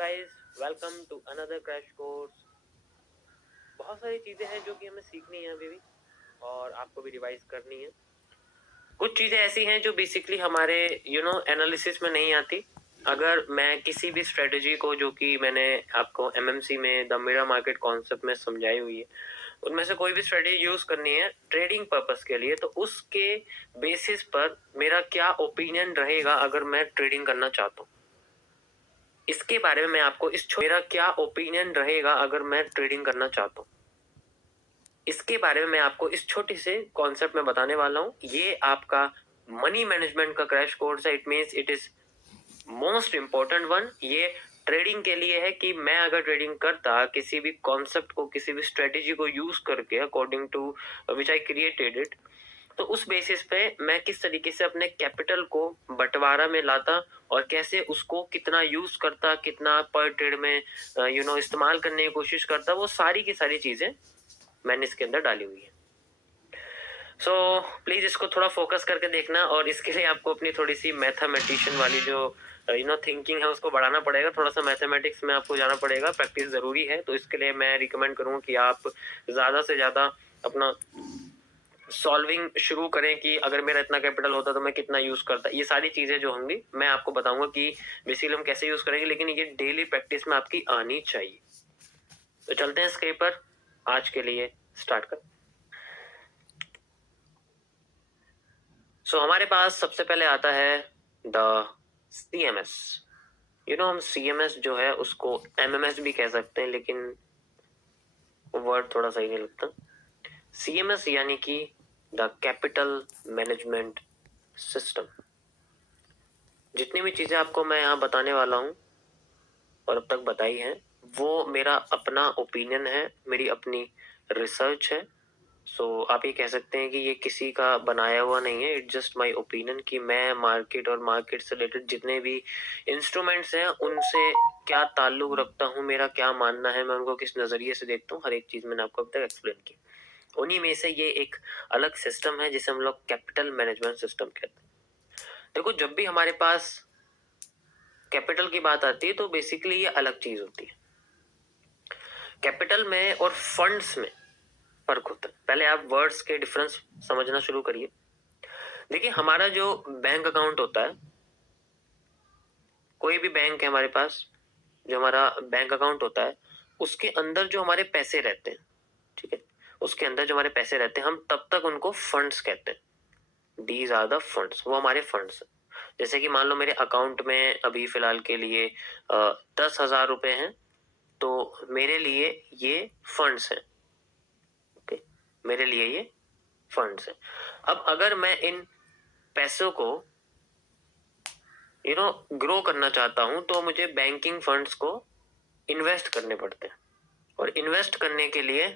Guys, welcome to another crash course. बहुत सारी चीज़ें हैं जो कि हमें सीखनी है अभी भी और आपको भी रिवाइज करनी है। कुछ चीज़ें ऐसी हैं जो बेसिकली हमारे एनालिसिस में नहीं आती। अगर मैं किसी भी स्ट्रेटजी को, जो कि मैंने आपको एमएमसी में द मिरर मार्केट कॉन्सेप्ट में समझाई हुई है, उनमें से कोई भी स्ट्रेटजी यूज करनी है ट्रेडिंग पर्पस के लिए, तो उसके बेसिस पर मेरा क्या ओपिनियन रहेगा अगर मैं ट्रेडिंग करना चाहता हूँ, इसके बारे में मैं आपको मेरा क्या ओपिनियन रहेगा अगर मैं ट्रेडिंग करना चाहता हूँ, इसके बारे में मैं आपको इस छोटे से कॉन्सेप्ट में बताने वाला हूँ। ये आपका मनी मैनेजमेंट का क्रैश कोर्स है। It means it is most important one. ये ट्रेडिंग के लिए है कि मैं अगर ट्रेडिंग करता किसी भी कॉन्सेप्ट को, किसी भी स्ट्रेटेजी को यूज करके, according to which I created it, तो उस बेसिस पे मैं किस तरीके से अपने कैपिटल को बंटवारा में लाता और कैसे उसको कितना यूज करता, कितना पर ट्रेड में इस्तेमाल करने की कोशिश करता, वो सारी की सारी चीजें मैंने इसके अंदर डाली हुई है। सो प्लीज इसको थोड़ा फोकस करके देखना, और इसके लिए आपको अपनी थोड़ी सी मैथमेटिशियन वाली जो थिंकिंग है उसको बढ़ाना पड़ेगा। थोड़ा सा मैथमेटिक्स में आपको जाना पड़ेगा, प्रैक्टिस जरूरी है। तो इसके लिए मैं रिकमेंड करूंगा कि आप ज्यादा से ज्यादा अपना सॉल्विंग शुरू करें कि अगर मेरा इतना कैपिटल होता तो मैं कितना यूज करता। ये सारी चीजें जो होंगी मैं आपको बताऊंगा कि बेसिकली हम कैसे यूज करेंगे, लेकिन ये डेली प्रैक्टिस में आपकी आनी चाहिए। तो चलते हैं स्क्रीन पर, आज के लिए स्टार्ट कर। हमारे पास सबसे पहले आता है द CMS। हम CMS जो है उसको MMS भी कह सकते हैं, लेकिन वर्ड थोड़ा सही नहीं लगता। CMS यानी कि द कैपिटल मैनेजमेंट सिस्टम। जितनी भी चीजें आपको मैं यहाँ बताने वाला हूँ और अब तक बताई है, वो मेरा अपना ओपिनियन है, मेरी अपनी रिसर्च है। आप ये कह सकते हैं कि ये किसी का बनाया हुआ नहीं है। इट्स जस्ट माय ओपिनियन कि मैं मार्केट और मार्केट से रिलेटेड जितने भी इंस्ट्रूमेंट्स हैं उनसे क्या ताल्लुक रखता हूँ, मेरा क्या मानना है, मैं उनको किस नजरिए से देखता हूँ, हर एक चीज मैंने आपको अब तक एक्सप्लेन की। उन्हीं में से ये एक अलग सिस्टम है जिसे हम लोग कैपिटल मैनेजमेंट सिस्टम कहते हैं। देखो, जब भी हमारे पास कैपिटल की बात आती है तो बेसिकली ये अलग चीज होती है। कैपिटल में और फंड्स में फर्क होता है। पहले आप वर्ड्स के डिफरेंस समझना शुरू करिए। देखिए, हमारा जो बैंक अकाउंट होता है, कोई भी बैंक है हमारे पास, जो हमारा बैंक अकाउंट होता है, उसके अंदर जो हमारे पैसे रहते हैं, ठीक है, उसके अंदर जो हमारे पैसे रहते हैं, हम तब तक उनको फंड्स कहते हैं। दीज आर द फंड्स, वो हमारे फंड्स हैं। जैसे कि मान लो मेरे अकाउंट में अभी फिलहाल के लिए 10,000 रुपए हैं, तो मेरे लिए ये फंड्स हैं। ओके, मेरे लिए ये फंड्स हैं। अब अगर मैं इन पैसों को ग्रो करना चाहता हूं, तो मुझे बैंकिंग फंड्स को इन्वेस्ट करने पड़ते हैं, और इन्वेस्ट करने के लिए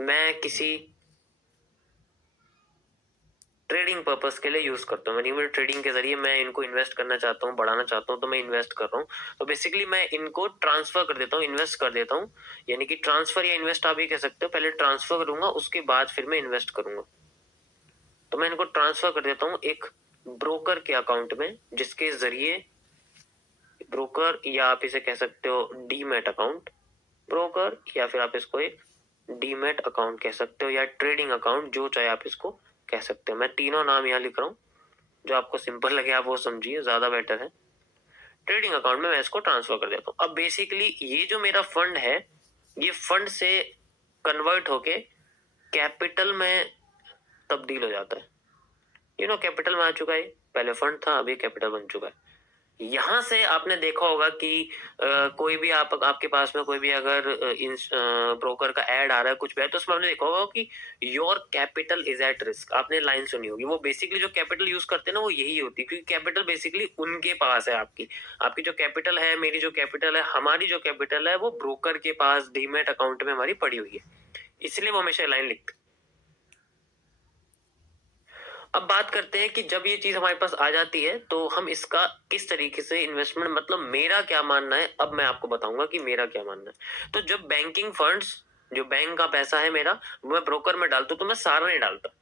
मैं किसी ट्रेडिंग पर्पस के लिए यूज करता हूँ। यानी ट्रेडिंग के जरिए मैं इनको इन्वेस्ट करना चाहता हूँ, बढ़ाना चाहता हूँ, तो मैं इन्वेस्ट कर रहा हूँ। तो बेसिकली मैं इनको ट्रांसफर कर देता हूँ, इन्वेस्ट कर देता हूँ। यानी कि ट्रांसफर या इन्वेस्ट आप ये कह सकते हो, पहले ट्रांसफर करूंगा, उसके बाद फिर मैं इन्वेस्ट करूंगा। तो मैं इनको ट्रांसफर कर देता हूँ एक ब्रोकर के अकाउंट में, जिसके जरिए ब्रोकर, या आप इसे कह सकते हो डीमैट अकाउंट, ब्रोकर, या फिर आप इसको एक डीमैट अकाउंट कह सकते हो, या ट्रेडिंग अकाउंट, जो चाहे आप इसको कह सकते हो। मैं तीनों नाम यहाँ लिख रहा हूँ, जो आपको सिंपल लगे आप वो समझिए, ज्यादा बेटर है। ट्रेडिंग अकाउंट में मैं इसको ट्रांसफर कर देता हूँ। अब बेसिकली ये जो मेरा फंड है, ये फंड से कन्वर्ट होके कैपिटल में तब्दील हो जाता है। कैपिटल में आ चुका है, पहले फंड था, अभी कैपिटल बन चुका है। यहां से आपने देखा होगा कि कोई भी आपके पास में कोई भी अगर ब्रोकर का ऐड आ रहा है, कुछ भी है, तो उसमें आपने देखा होगा कि your capital is at risk. आपने लाइन सुनी होगी। वो बेसिकली जो कैपिटल यूज करते हैं ना, वो यही होती है, क्योंकि कैपिटल बेसिकली उनके पास है। आपकी आपकी जो कैपिटल है, मेरी जो कैपिटल है, हमारी जो कैपिटल है, वो ब्रोकर के पास डीमेट अकाउंट में हमारी पड़ी हुई है, इसलिए वो हमेशा लाइन लिखते। अब बात करते हैं कि जब ये चीज हमारे पास आ जाती है तो हम इसका किस तरीके से इन्वेस्टमेंट, मतलब मेरा क्या मानना है, अब मैं आपको बताऊंगा कि मेरा क्या मानना है। तो जब बैंकिंग फंड्स, जो बैंक का पैसा है मेरा, वो मैं ब्रोकर में डालता हूं, तो मैं सारा नहीं डालता।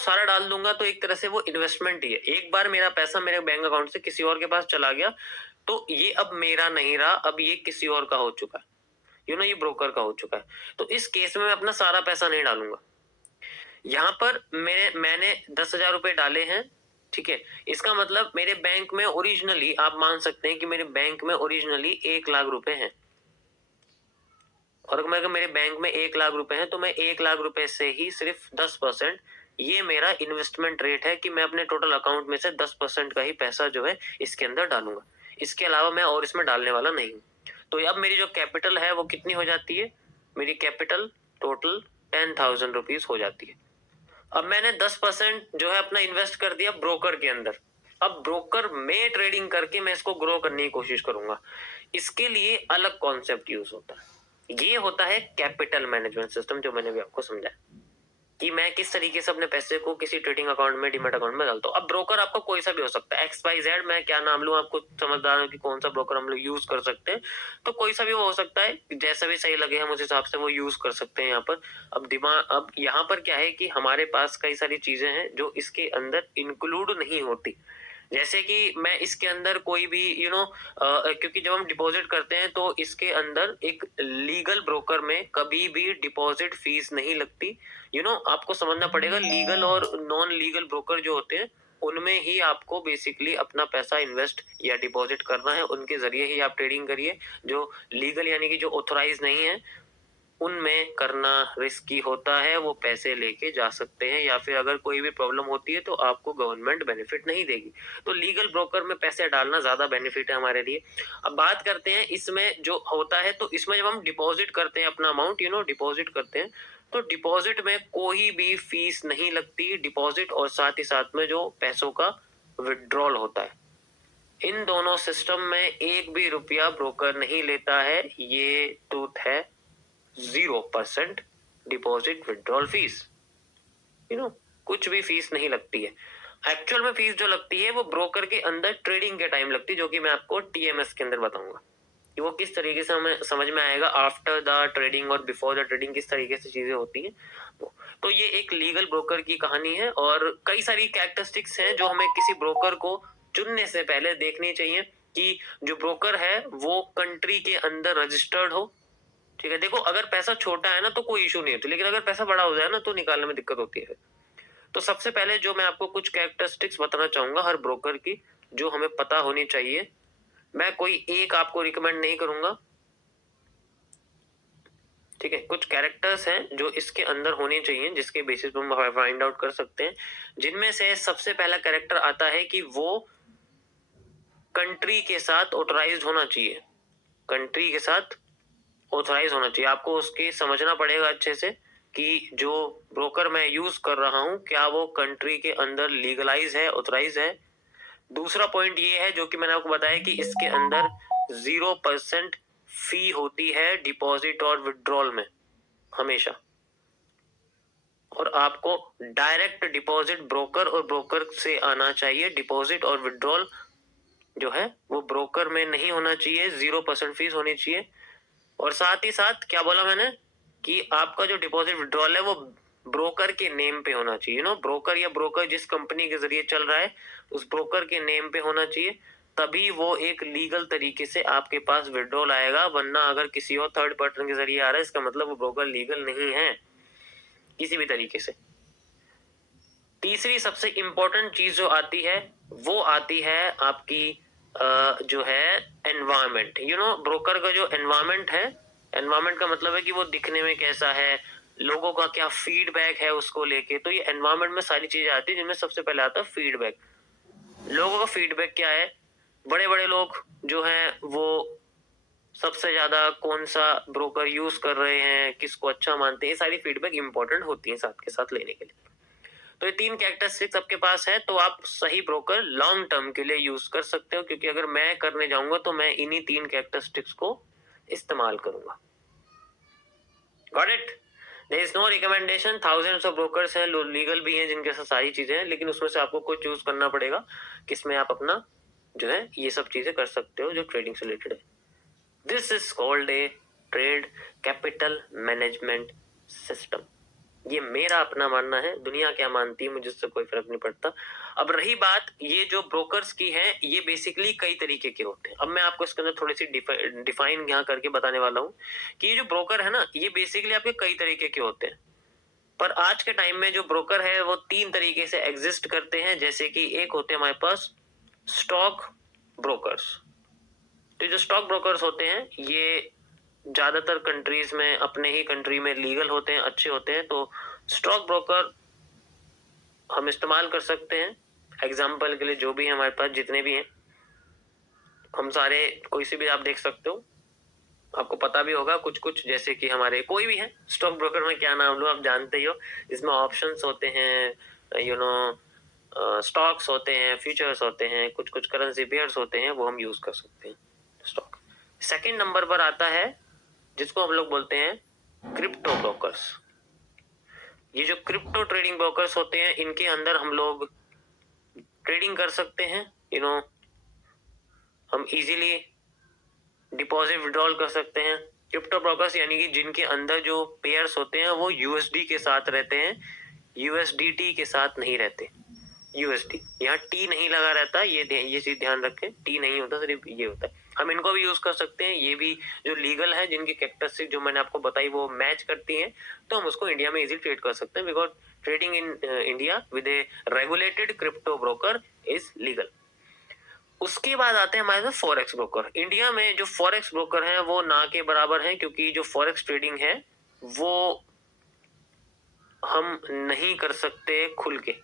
सारा डाल दूंगा तो एक तरह से वो इन्वेस्टमेंट ही है। एक बार मेरा पैसा मेरे बैंक अकाउंट से किसी और के पास चला गया, तो ये अब मेरा नहीं रहा, अब ये किसी और का हो चुका है, ये ब्रोकर का हो चुका है। तो इस केस में मैं अपना सारा पैसा नहीं डालूंगा। यहाँ पर मैंने 10,000 रुपए डाले हैं, ठीक है। इसका मतलब मेरे बैंक में ओरिजिनली, आप मान सकते हैं कि मेरे बैंक में ओरिजिनली 1,00,000 रुपए हैं, और अगर मेरे बैंक में 1,00,000 रुपए हैं तो मैं 1,00,000 रुपए से ही सिर्फ 10%, ये मेरा इन्वेस्टमेंट रेट है कि मैं अपने टोटल अकाउंट में से 10% का ही पैसा जो है इसके अंदर डालूंगा। इसके अलावा मैं और इसमें डालने वाला नहीं हूँ। तो अब मेरी जो कैपिटल है वो कितनी हो जाती है? मेरी कैपिटल टोटल 10,000 रुपीज हो जाती है। अब मैंने 10% जो है अपना इन्वेस्ट कर दिया ब्रोकर के अंदर। अब ब्रोकर में ट्रेडिंग करके मैं इसको ग्रो करने की कोशिश करूंगा। इसके लिए अलग कॉन्सेप्ट यूज होता है, ये होता है कैपिटल मैनेजमेंट सिस्टम, जो मैंने भी आपको समझाया कि मैं किस तरीके से अपने पैसे को किसी ट्रेडिंग अकाउंट में, डीमैट अकाउंट में डालता हूँ। अब ब्रोकर आपको कोई सा भी हो सकता है, XYZ, मैं क्या नाम लूं, आपको समझदार हो कि कौन सा ब्रोकर हम लोग यूज कर सकते हैं, तो कोई सा भी वो हो सकता है, जैसा भी सही लगे हम उस हिसाब से वो यूज कर सकते हैं यहाँ पर। अब यहाँ पर क्या है कि हमारे पास कई सारी चीजें हैं जो इसके अंदर इंक्लूड नहीं होती। जैसे कि मैं इसके अंदर कोई भी क्योंकि जब हम डिपॉजिट करते हैं तो इसके अंदर एक लीगल ब्रोकर में कभी भी डिपॉजिट फीस नहीं लगती। आपको समझना पड़ेगा, लीगल और नॉन लीगल ब्रोकर जो होते हैं उनमें ही आपको बेसिकली अपना पैसा इन्वेस्ट या डिपॉजिट करना है, उनके जरिए ही आप ट्रेडिंग करिए। जो लीगल यानी कि जो ऑथोराइज नहीं है उनमें करना रिस्की होता है, वो पैसे लेके जा सकते हैं, या फिर अगर कोई भी प्रॉब्लम होती है तो आपको गवर्नमेंट बेनिफिट नहीं देगी। तो लीगल ब्रोकर में पैसे डालना ज्यादा बेनिफिट है हमारे लिए। अब बात करते हैं इसमें जो होता है, तो इसमें जब हम डिपॉजिट करते हैं अपना अमाउंट, डिपॉजिट करते हैं, तो डिपॉजिट में कोई भी फीस नहीं लगती। डिपॉजिट और साथ ही साथ में जो पैसों का विड्रॉल होता है, इन दोनों सिस्टम में एक भी रुपया ब्रोकर नहीं लेता है। ये ट्रूथ है। 0% डिपॉजिट विड्रॉल फीस, कुछ भी फीस नहीं लगती है। एक्चुअल में फीस जो लगती है वो ब्रोकर के अंदर ट्रेडिंग के टाइम लगती है, जो कि मैं आपको TMS के अंदर बताऊंगा कि वो किस तरीके से हमें समझ में आएगा। आफ्टर द ट्रेडिंग और बिफोर द ट्रेडिंग किस तरीके से चीजें होती हैं। तो ये एक लीगल ब्रोकर की कहानी है, और कई सारी कैरेक्टरिस्टिक्स हैं जो हमें किसी ब्रोकर को चुनने से पहले देखनी चाहिए कि जो ब्रोकर है वो कंट्री के अंदर रजिस्टर्ड हो। ठीक है, देखो अगर पैसा छोटा है ना तो कोई इशू नहीं होती, लेकिन अगर पैसा बड़ा हो जाए ना तो निकालने में दिक्कत होती है। तो सबसे पहले जो मैं आपको कुछ कैरेक्टरिस्टिक्स बताना चाहूंगा हर ब्रोकर की, जो हमें पता होनी चाहिए। मैं कोई एक आपको रिकमेंड नहीं करूंगा, ठीक है। कुछ कैरेक्टर्स हैं जो इसके अंदर होने चाहिए, जिसके बेसिस पर हम फाइंड आउट कर सकते हैं। जिनमें से सबसे पहला कैरेक्टर आता है कि वो कंट्री के साथ ऑथराइज्ड होना चाहिए। कंट्री के साथ ऑथराइज होना चाहिए। आपको उसके समझना पड़ेगा अच्छे से कि जो ब्रोकर मैं यूज कर रहा हूं क्या वो कंट्री के अंदर लीगलाइज है, ऑथराइज है। दूसरा पॉइंट ये है जो कि मैंने आपको बताया कि इसके अंदर 0% फी होती है डिपॉजिट और विड्रॉल में हमेशा, और आपको डायरेक्ट डिपॉजिट ब्रोकर और ब्रोकर से आना चाहिए। डिपॉजिट और विड्रॉल जो है वो ब्रोकर में नहीं होना चाहिए, 0% फीस होनी चाहिए। और साथ ही साथ क्या बोला मैंने कि आपका जो डिपॉजिट विड्रॉल है वो ब्रोकर के नेम पे होना चाहिए। ब्रोकर या ब्रोकर जिस कंपनी के जरिए चल रहा है उस ब्रोकर के नेम पे होना चाहिए, तभी वो एक लीगल तरीके से आपके पास विड्रॉल आएगा। वरना अगर किसी और थर्ड पर्सन के जरिए आ रहा है, इसका मतलब वो ब्रोकर लीगल नहीं है किसी भी तरीके से। तीसरी सबसे इंपॉर्टेंट चीज जो आती है वो आती है आपकी जो है एनवायरमेंट। ब्रोकर का जो एनवायरमेंट है, एनवायरमेंट का मतलब है कि वो दिखने में कैसा है, लोगों का क्या फीडबैक है उसको लेके। तो ये एनवायरमेंट में सारी चीजें आती है, जिनमें सबसे पहले आता है फीडबैक। लोगों का फीडबैक क्या है, बड़े बड़े लोग जो हैं वो सबसे ज्यादा कौन सा ब्रोकर यूज कर रहे हैं, किसको अच्छा मानते हैं, ये सारी फीडबैक इंपॉर्टेंट होती है साथ के साथ लेने के लिए। तो ये 3 कैरेक्टरिस्टिक्स आपके पास है, तो आप सही ब्रोकर लॉन्ग टर्म के लिए यूज कर सकते हो। क्योंकि अगर मैं करने जाऊंगा तो मैं इन्हीं 3 कैरेक्टरिस्टिक्स को इस्तेमाल करूंगा। Got it? There is no recommendation. Thousands of brokers हैं, लीगल भी हैं जिनके साथ सारी चीजें हैं, लेकिन उसमें से आपको कोई चूज करना पड़ेगा किसमें आप अपना जो है ये सब चीजें कर सकते हो जो ट्रेडिंग से रिलेटेड है। This is called a trade capital management system. ये मेरा अपना मानना है, दुनिया क्या मानती है मुझे उससे कोई फर्क नहीं पड़ता। अब रही बात ये जो ब्रोकर्स की है, ये बेसिकली कई तरीके के होते हैं। अब मैं आपको इसके अंदर थोड़ी सी डिफाइन यहाँ करके बताने वाला हूँ कि ये जो ब्रोकर है ना, ये बेसिकली आपके कई तरीके के होते हैं। पर आज के टाइम में जो ब्रोकर है वो 3 तरीके से एग्जिस्ट करते हैं। जैसे कि एक होते हैं हमारे पास स्टॉक ब्रोकर्स। तो जो स्टॉक ब्रोकर्स होते हैं ये ज्यादातर कंट्रीज में, अपने ही कंट्री में लीगल होते हैं, अच्छे होते हैं। तो स्टॉक ब्रोकर हम इस्तेमाल कर सकते हैं। एग्जाम्पल के लिए जो भी है हमारे पास, जितने भी हैं, हम सारे, कोई से भी आप देख सकते हो, आपको पता भी होगा कुछ कुछ। जैसे कि हमारे कोई भी है स्टॉक ब्रोकर में क्या नाम लो, आप जानते ही हो। इसमें ऑप्शंस होते हैं, स्टॉक्स होते हैं, फ्यूचर्स होते हैं, कुछ कुछ करेंसी पेयर्स होते हैं, वो हम यूज कर सकते हैं स्टॉक। सेकंड नंबर पर आता है जिसको हम लोग बोलते हैं क्रिप्टो ब्रोकर्स। ये जो क्रिप्टो ट्रेडिंग ब्रोकर्स होते हैं, इनके अंदर हम लोग ट्रेडिंग कर सकते हैं। हम इजीली डिपॉजिट विड्रॉल कर सकते हैं। क्रिप्टो ब्रोकर्स यानी कि जिनके अंदर जो पेयर्स होते हैं वो यूएसडी के साथ रहते हैं, यूएसडीटी के साथ नहीं रहते। यूएसडी, यहाँ टी नहीं लगा रहता, ये चीज ध्यान रखें, टी नहीं होता, सिर्फ ये होता है। हम इनको भी यूज कर सकते हैं, ये भी जो लीगल है, जिनकी कैरेक्टरिस्टिक जो मैंने आपको बताई वो मैच करती हैं, तो हम उसको इंडिया में इजीली ट्रेड कर सकते हैं। Because trading in India with A regulated crypto broker is legal. उसके बाद आते हैं हमारे पास फॉरेक्स ब्रोकर। इंडिया में जो फॉरेक्स ब्रोकर हैं वो ना के बराबर हैं, क्योंकि जो फॉरेक्स ट्रेडिंग है वो हम नहीं कर सकते खुल के।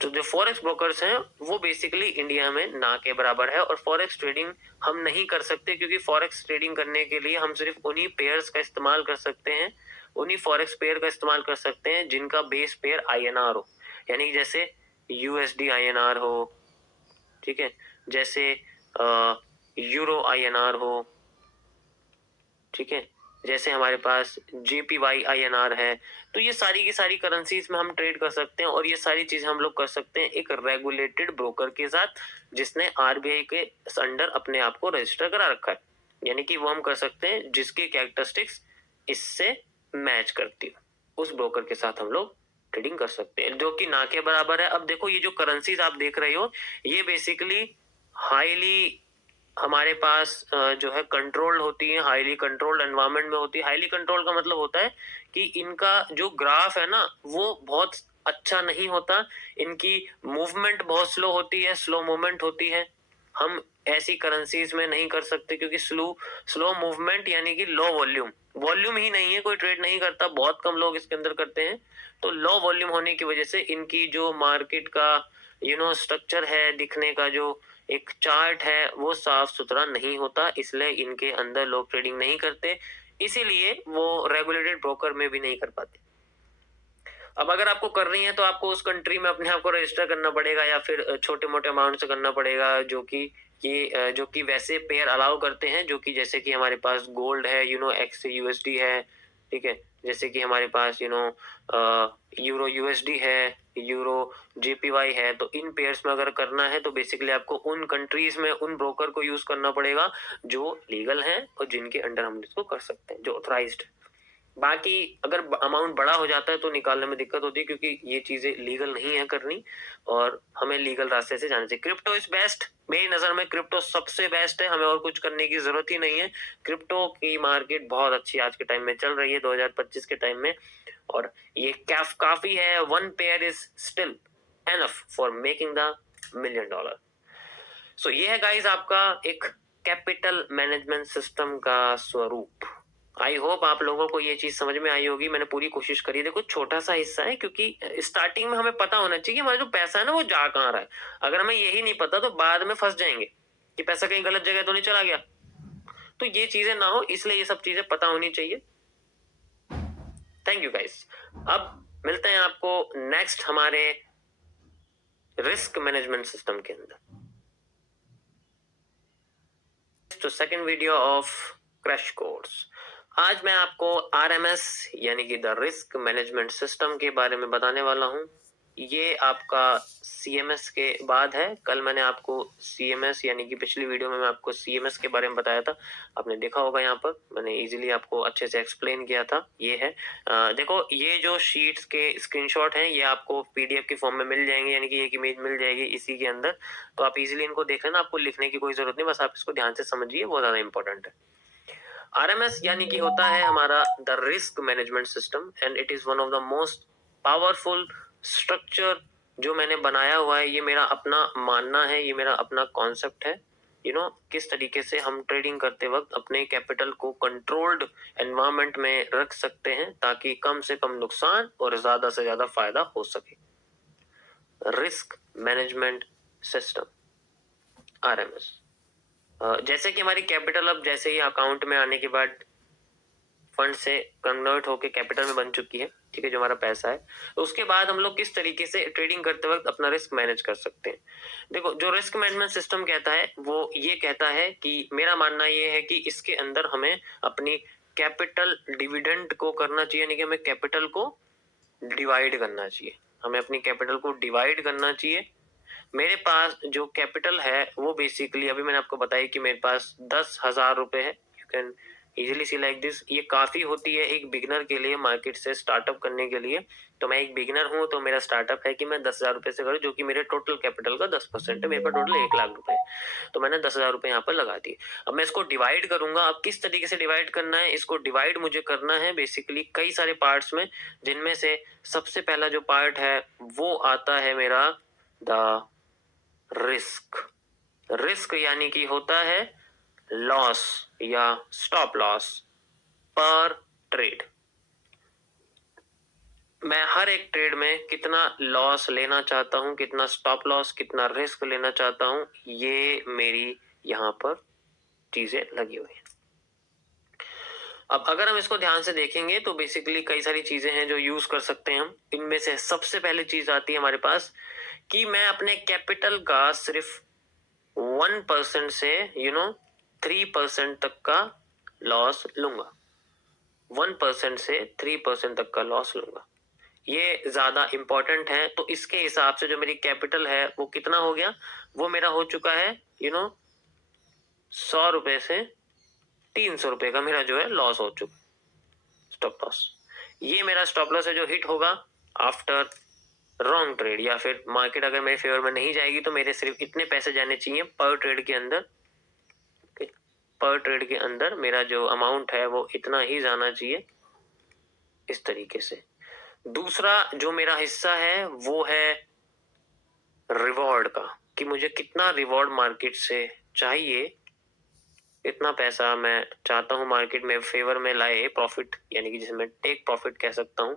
तो जो फॉरेक्स ब्रोकर्स हैं वो बेसिकली इंडिया में ना के बराबर है। और फॉरेक्स ट्रेडिंग हम नहीं कर सकते, क्योंकि फॉरेक्स ट्रेडिंग करने के लिए हम सिर्फ उन्हीं पेयर्स का इस्तेमाल कर सकते हैं, उन्हीं फॉरेक्स पेयर का इस्तेमाल कर सकते हैं जिनका बेस पेयर आईएनआर हो। यानी जैसे यूएसडी आईएनआर हो, ठीक है, जैसे यूरो आईएनआर हो, ठीक है, जैसे हमारे पास जेपीवाई आईएनआर है। तो ये सारी की सारी करेंसीज में हम ट्रेड कर सकते हैं, और ये सारी चीजें हम लोग कर सकते हैं एक रेगुलेटेड ब्रोकर के साथ, जिसने आरबीआई के अंडर अपने आप को रजिस्टर करा रखा है। यानी कि वो हम कर सकते हैं जिसकी कैरेक्टरिस्टिक्स इससे मैच करती हो, उस ब्रोकर के साथ हम लोग ट्रेडिंग कर सकते हैं, जो कि ना के बराबर है। अब देखो, ये जो करेंसीज आप देख रहे हो, ये बेसिकली हाईली हमारे पास जो है कंट्रोल्ड होती है, हाईली कंट्रोल्ड एनवायरनमेंट में होती है। हाईली कंट्रोल का मतलब होता है कि इनका जो ग्राफ है ना वो बहुत अच्छा नहीं होता, इनकी मूवमेंट बहुत स्लो होती है, स्लो मूवमेंट होती है। हम ऐसी करेंसीज में नहीं कर सकते, क्योंकि स्लो मूवमेंट यानी कि लो वॉल्यूम, वॉल्यूम ही नहीं है, कोई ट्रेड नहीं करता, बहुत कम लोग इसके अंदर करते हैं। तो लो वॉल्यूम होने की वजह से इनकी जो मार्केट का स्ट्रक्चर है, दिखने का जो एक चार्ट है, वो साफ सुथरा नहीं होता, इसलिए इनके अंदर लोग ट्रेडिंग नहीं करते, इसीलिए वो रेगुलेटेड ब्रोकर में भी नहीं कर पाते। अब अगर आपको कर रही है तो आपको उस कंट्री में अपने आप को रजिस्टर करना पड़ेगा, या फिर छोटे मोटे अमाउंट से करना पड़ेगा, जो कि वैसे पेयर अलाउ करते हैं, जो कि जैसे कि हमारे पास गोल्ड है, एक्स यूएसडी है, ठीक है, जैसे कि हमारे पास यूरो यूएसडी है, यूरो जेपीवाई है। तो इन पेयर्स में अगर करना है तो बेसिकली आपको उन कंट्रीज में उन ब्रोकर को यूज करना पड़ेगा जो लीगल हैं और जिनके अंडर हम इसको कर सकते हैं, जो ऑथराइज्ड। बाकी अगर अमाउंट बड़ा हो जाता है तो निकालने में दिक्कत होती है, क्योंकि ये चीजें लीगल नहीं है करनी, और हमें लीगल रास्ते से जाना चाहिए। क्रिप्टो इज बेस्ट, मेरी नजर में क्रिप्टो सबसे बेस्ट है, हमें और कुछ करने की जरूरत ही नहीं है। क्रिप्टो की मार्केट बहुत अच्छी आज के टाइम में चल रही है, 2025 के टाइम में, और ये काफी है। One pair is still enough for making the $1 million। सो ये है गाइस आपका एक कैपिटल मैनेजमेंट सिस्टम का स्वरूप। आई होप आप लोगों को ये चीज समझ में आई होगी, मैंने पूरी कोशिश करी। देखो, छोटा सा हिस्सा है, क्योंकि स्टार्टिंग में हमें पता होना चाहिए कि हमारा जो पैसा है ना वो जा कहाँ रहा है। अगर हमें यही नहीं पता तो बाद में फंस जाएंगे कि पैसा कहीं गलत जगह तो नहीं चला गया। तो ये चीजें ना हो, इसलिए ये सब चीजें पता होनी चाहिए। Thank you guys. अब मिलते हैं आपको नेक्स्ट हमारे रिस्क मैनेजमेंट सिस्टम के अंदर। तो second video of crash course. आज मैं आपको आरएमएस यानी कि द रिस्क मैनेजमेंट सिस्टम के बारे में बताने वाला हूं। ये आपका CMS के बाद है। कल मैंने आपको CMS यानी कि पिछली वीडियो में मैं आपको CMS के बारे में बताया था, आपने देखा होगा। यहाँ पर मैंने इजीली आपको अच्छे से एक्सप्लेन किया था। ये है देखो, ये जो शीट्स के स्क्रीनशॉट हैं ये आपको PDF के फॉर्म में मिल जाएंगे, यानी कि एक इमेज मिल जाएगी इसी के अंदर। तो आप इजीली इनको देख लेना, आपको लिखने की कोई जरूरत नहीं, बस आप इसको ध्यान से समझिए, बहुत ज्यादा इंपॉर्टेंट है। RMS यानी कि होता है हमारा the risk management system, and it is one of the most powerful structure जो मैंने बनाया हुआ है। ये मेरा अपना मानना है, ये मेरा अपना कॉन्सेप्ट है। किस तरीके से हम ट्रेडिंग करते वक्त अपने कैपिटल को कंट्रोल्ड एनवायरनमेंट में रख सकते हैं ताकि कम से कम नुकसान और ज्यादा से ज्यादा फायदा हो सके। Risk management system, RMS। जैसे कि हमारी कैपिटल अब जैसे ही अकाउंट में आने के बाद फंड से कन्वर्ट होके कैपिटल में बन चुकी है, ठीक है, जो हमारा पैसा है, तो उसके बाद हम लोग किस तरीके से ट्रेडिंग करते वक्त अपना रिस्क मैनेज कर सकते हैं। देखो, जो रिस्क मैनेजमेंट सिस्टम कहता है वो ये कहता है कि मेरा मानना ये है कि इसके अंदर हमें अपनी कैपिटल डिविडेंड को करना चाहिए, यानी कि हमें कैपिटल को डिवाइड करना चाहिए, हमें अपनी कैपिटल को डिवाइड करना चाहिए। मेरे पास जो कैपिटल है वो बेसिकली अभी मैंने आपको बताया कि मेरे पास 10,000 रुपए है। You can easily C like this. ये काफी होती है एक बिगिनर के लिए मार्केट से स्टार्टअप करने के लिए। तो मैं एक बिगिनर हूँ, तो मेरा स्टार्टअप है कि मैं 10,000 रुपए से करूँ, जो कि मेरे टोटल कैपिटल का 10% है। मेरे पास टोटल 1,00,000 रुपए है, तो मैंने 10,000 रुपए यहाँ पर लगा दिए। अब मैं इसको डिवाइड करूंगा। अब किस तरीके से डिवाइड करना है, इसको डिवाइड मुझे करना है बेसिकली कई सारे पार्ट्स में, जिनमें से सबसे पहला जो पार्ट है वो आता है मेरा द रिस्क यानी कि होता है लॉस या स्टॉप लॉस पर ट्रेड। मैं हर एक ट्रेड में कितना लॉस लेना चाहता हूं, कितना स्टॉप लॉस, कितना रिस्क लेना चाहता हूं, ये मेरी यहां पर चीजें लगी हुई हैं। अब अगर हम इसको ध्यान से देखेंगे तो बेसिकली कई सारी चीजें हैं जो यूज कर सकते हैं हम। इनमें से सबसे पहले चीज आती है हमारे पास कि मैं अपने कैपिटल का सिर्फ 1% से 3% तक का लॉस लूंगा। 1% से 3% तक का लॉस लूंगा। ये ज्यादा इंपॉर्टेंट है। तो इसके हिसाब से जो मेरी कैपिटल है वो कितना हो गया, वो मेरा हो चुका है 100 रुपए से 300 रुपए का मेरा जो है लॉस हो चुका, स्टॉप लॉस। ये मेरा स्टॉप लॉस है जो हिट होगा आफ्टर रॉन्ग ट्रेड, या फिर मार्केट अगर मेरे फेवर में नहीं जाएगी तो मेरे सिर्फ इतने पैसे जाने चाहिए पर ट्रेड के अंदर। पर ट्रेड के अंदर मेरा जो अमाउंट है वो इतना ही जाना चाहिए, इस तरीके से। दूसरा जो मेरा हिस्सा है वो है रिवॉर्ड का, कि मुझे कितना रिवॉर्ड मार्केट से चाहिए, इतना पैसा मैं चाहता हूं मार्केट में फेवर में लाए, प्रॉफिट यानी कि जिसे मैं टेक प्रॉफिट कह सकता हूं।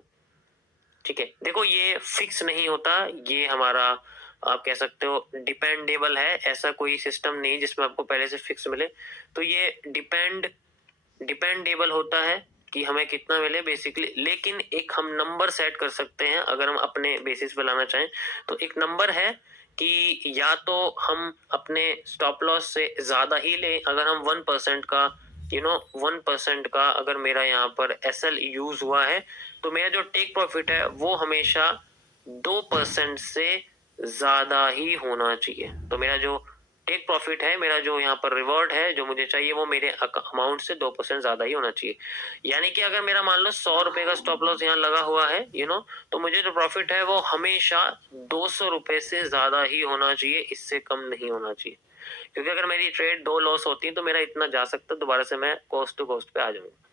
ठीक है, देखो ये फिक्स नहीं होता, ये हमारा आप कह सकते हो डिपेंडेबल है। ऐसा कोई सिस्टम नहीं जिसमें आपको पहले से फिक्स मिले। तो ये डिपेंडेबल होता है कि हमें कितना मिले बेसिकली। लेकिन एक हम नंबर सेट कर सकते हैं अगर हम अपने बेसिस पे लाना चाहें। तो एक नंबर है कि या तो हम अपने स्टॉप लॉस से ज्यादा ही लें। अगर हम 1% का 1% का अगर मेरा यहाँ पर SL यूज हुआ है तो मेरा जो टेक प्रॉफिट है वो हमेशा 2% से ज्यादा ही होना चाहिए। तो मेरा जो टेक प्रॉफिट है, मेरा जो यहाँ पर रिवॉर्ड है जो मुझे चाहिए, वो मेरे अमाउंट से 2% ज्यादा ही होना चाहिए। यानी कि अगर मेरा मान लो 100 रुपए का स्टॉप लॉस यहाँ लगा हुआ है तो मुझे जो प्रॉफिट है वो हमेशा 200 रुपए से ज्यादा ही होना चाहिए, इससे कम नहीं होना चाहिए। क्योंकि अगर मेरी ट्रेड 2 लॉस होती है तो मेरा इतना जा सकता है, दोबारा से मैं कॉस्ट टू कॉस्ट पे आ जाऊंगा।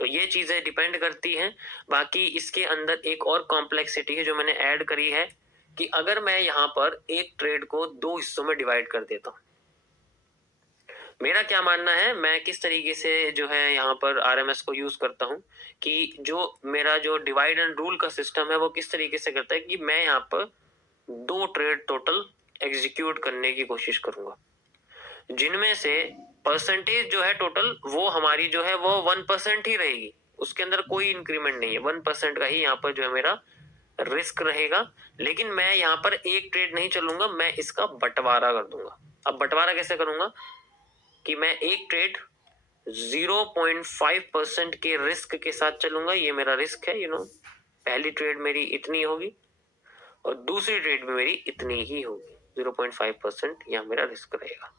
तो ये चीजें डिपेंड करती हैं। बाकी इसके अंदर एक और कॉम्प्लेक्सिटी है जो मैंने ऐड करी है कि अगर मैं यहाँ पर एक ट्रेड को 2 हिस्सों में डिवाइड कर देता हूं, मेरा क्या मानना है, मैं किस तरीके से जो है यहाँ पर RMS को यूज करता हूँ कि जो मेरा जो डिवाइड एंड रूल का सिस्टम है वो किस तरीके से करता है कि मैं यहाँ पर 2 ट्रेड टोटल एग्जीक्यूट करने की कोशिश करूंगा, जिनमें से परसेंटेज जो है टोटल वो हमारी जो है वो 1% ही रहेगी। उसके अंदर कोई इंक्रीमेंट नहीं है, 1% का ही यहाँ पर जो है मेरा रिस्क रहेगा। लेकिन मैं यहाँ पर एक ट्रेड नहीं चलूंगा, मैं इसका बंटवारा कर दूंगा। अब बंटवारा कैसे करूंगा कि मैं एक ट्रेड 0.5% के रिस्क के साथ चलूंगा। ये मेरा रिस्क है, पहली ट्रेड मेरी इतनी होगी और दूसरी ट्रेड में मेरी इतनी ही होगी, 0.5% यहाँ मेरा रिस्क रहेगा।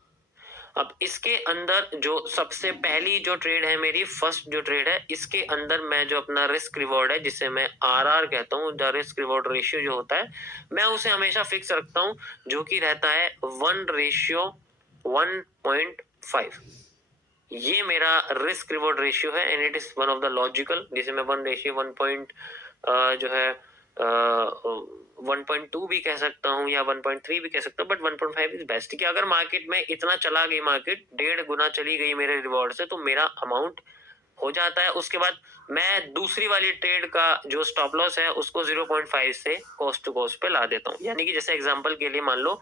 अब इसके अंदर जो सबसे पहली जो ट्रेड है मेरी, फर्स्ट जो ट्रेड है, इसके अंदर मैं जो अपना रिस्क रिवॉर्ड है, जिसे मैं RR कहता हूँ, द रिस्क रिवॉर्ड रेशियो जो होता है, मैं उसे हमेशा फिक्स रखता हूँ, जो कि रहता है 1:1.5। ये मेरा रिस्क रिवॉर्ड रेशियो है and it is one of the logical, जिसे मैं 1:1 जो है 1.2 भी कह सकता हूँ या 1.3 भी कह सकता हूँ, बट 1.5 इज बेस्ट। कि अगर मार्केट में इतना चला गई, मार्केट 1.5 गुना चली गई मेरे रिवॉर्ड से, तो मेरा अमाउंट हो जाता है। उसके बाद मैं दूसरी वाली ट्रेड का जो स्टॉप लॉस है उसको 0.5 से कॉस्ट टू कॉस्ट पे ला देता हूँ। यानी कि जैसे एग्जांपल के लिए मान लो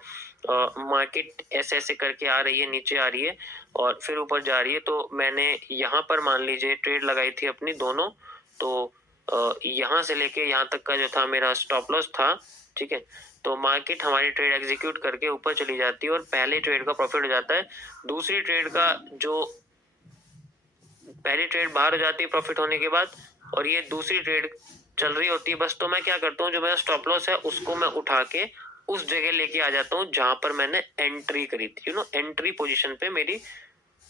मार्केट ऐसे ऐसे करके आ रही है, नीचे आ रही है और फिर ऊपर जा रही है, तो मैंने यहाँ पर मान लीजिए ट्रेड लगाई थी अपनी दोनों, तो यहाँ से लेके यहाँ तक का जो था मेरा स्टॉप लॉस था, ठीक है। तो मार्केट हमारी ट्रेड एग्जीक्यूट करके ऊपर चली जाती है और पहले ट्रेड का प्रॉफिट हो जाता है। दूसरी ट्रेड का जो पहली ट्रेड बाहर हो जाती है प्रॉफिट होने के बाद, और ये दूसरी ट्रेड चल रही होती है बस। तो मैं क्या करता हूँ, जो मेरा स्टॉप लॉस है उसको मैं उठा के उस जगह लेके आ जाता हूँ जहां पर मैंने एंट्री करी थी, एंट्री पोजीशन पे मेरी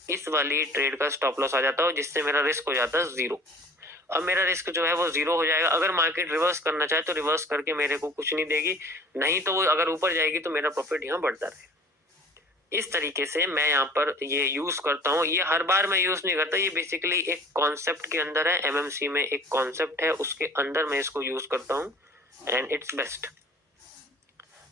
इस वाली ट्रेड का स्टॉप लॉस आ जाता है, जिससे मेरा रिस्क हो जाता है 0। अब मेरा रिस्क जो है वो 0 हो जाएगा। अगर मार्केट रिवर्स करना चाहे तो रिवर्स करके मेरे को कुछ नहीं देगी, नहीं तो वो अगर ऊपर जाएगी तो मेरा प्रॉफिट यहाँ बढ़ता रहेगा। इस तरीके से मैं यहाँ पर ये यूज करता हूँ। ये हर बार मैं यूज नहीं करता, ये बेसिकली एक कॉन्सेप्ट के अंदर है, MMC में एक कॉन्सेप्ट है, उसके अंदर मैं इसको यूज करता हूँ एंड इट्स बेस्ट